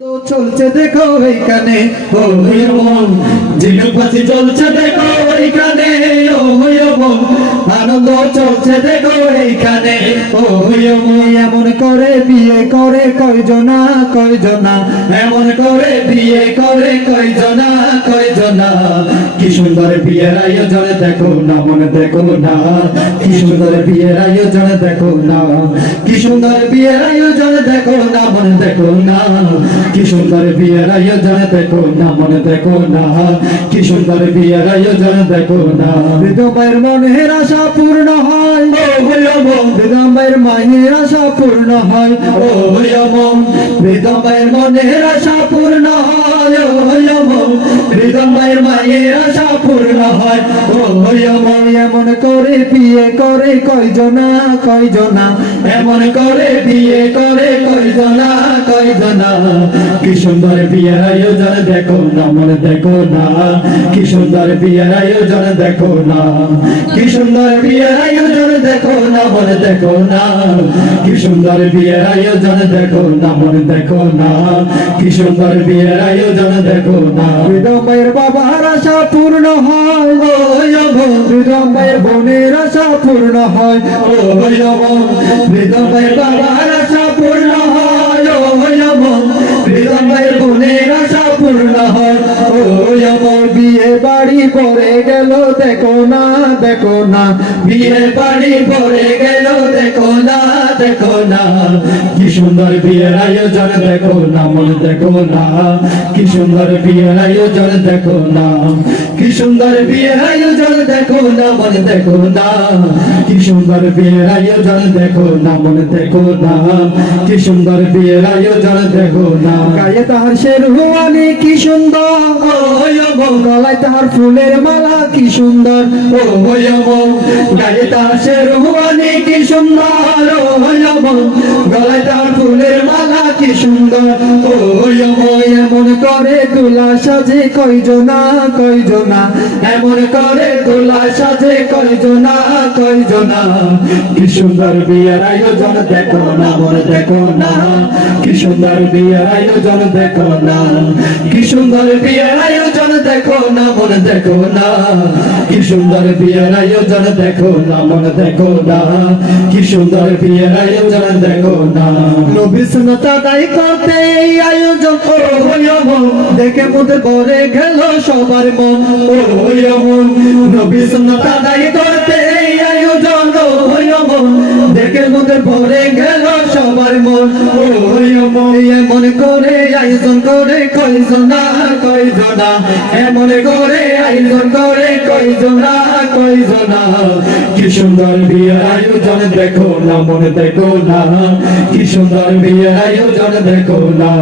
চলছে দেখো এইখানে ও মন। ঝিনুক চলছে দেখো এইখানে। ও আনন্দ চলছে দেখো এইখানে ও মন এমন করে বিয়ে করে, কয়জনা কয়জনা? এমন করে বিয়ে করে, কয়জনা কয়জনা? কি সুন্দর বিয়ের আয়োজন, দেখো না, মনে দেখো না। কি সুন্দর বিয়ের আয়োজন, দেখো না। কি সুন্দর বিয়ের আয়োজন, দেখো না, মনে দেখো না। কি সুন্দর বিয়ের আয়োজন, দেখো না, মনে দেখো না। কি সুন্দর বিয়ের আয়োজন, দেখো না। বিধবাইয়ের মনের আশা পূর্ণ হয়। আশা পূর্ণ হয়। ও আশা পূর্ণ হয়। ও আশা পূর্ণ হয়। ও এমন করে বিয়ে করে কয়জনা কয়জনা? এমন করে বিয়ে করে কয়জনা কয়জনা? কি সুন্দর বিয়ের আয়োজন দেখো না, মনে দেখো না। কি সুন্দর বিয়ের আয়োজন দেখো না। কি সুন্দর বিয়ের আয়োজন দেখো না মনে দেখো না। কি সুন্দর বিয়ের আয়োজন দেখো না মনে দেখো না। কি সুন্দর বিয়ের আয়োজন দেখো না। বিদম্বের বাবার আশা পূর্ণ হয়। ও বিদম্বের বোনের আশা পূর্ণ হয়। ও বিদম্বের বাবার আশা পূর্ণ হয়। ও বিদম্বের বোনের আশা পূর্ণ হয়। ও বিয়ে বাড়ি পরে গেল, দেখো না দেখো না। বিয়ে বাড়ি পরে গেল, দেখো না দেখো না। কি সুন্দর বিয়ের আয়োজন, দেখো না, মনে দেখো না। কি সুন্দর বিয়ের আয়োজন, দেখো না। কি সুন্দর বিয়ের আয়োজন দেখো না মন দেখো না। কি সুন্দর বিয়ের আয়োজন দেখো না মন দেখো না। কি সুন্দর বিয়ের আয়োজন দেখো না। গায়ে তাহার শেরওয়ানি কি সুন্দর। গলায় তাহার ফুলের মালা কি সুন্দর। ও গায়ে তাহার শেরওয়ানি কি সুন্দর। ও গলায় তাহার ফুলের মালা কি সুন্দর। ও এমন করে তুলা সাজে কয়জনা কয়জনা এমন করে দোলা সাজে কয়জনা কয়জনা কি সুন্দর বিয়ের আয়োজন, দেখো না মনে দেখো না। কি সুন্দর বিয়ের আয়োজন, দেখো না। কি সুন্দর বিয়ের আয়োজন দেখো না, মনে দেখো না। কি সুন্দর বিয়ের আয়োজন, দেখো না, মনে দেখো না। কি সুন্দর বিয়ের আয়োজন, দেখো না। নবী সুন্নতা দায়ী করতে এই আয়োজন দেখে মধ্যে ভরে গেল সবার মন ও নবী সুন্নতা দায়ী করতে এই আয়োজন দেখে মধ্যে ভরে গেল সবার মন ও এমন করে, আয়োজন করে, কয়জনা কি সুন্দর বিয়ের আয়োজন, দেখো না, মনে দেখো না। কি সুন্দর বিয়ের আয়োজন, দেখো না।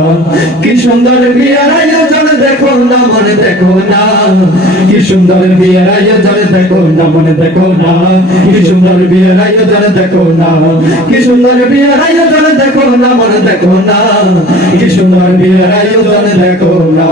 কি সুন্দর বিয়ের আয়োজন, দেখো না, মনে দেখো না। কি সুন্দর বিয়ের আয়োজন, দেখো না, মনে দেখো না। কি সুন্দর বিয়ের আয়োজন, দেখো না। কি সুন্দর বিয়ের আয়োজন, দেখো না, মনে দেখো না যিশুর বিয়ের আয়োজন দেখো না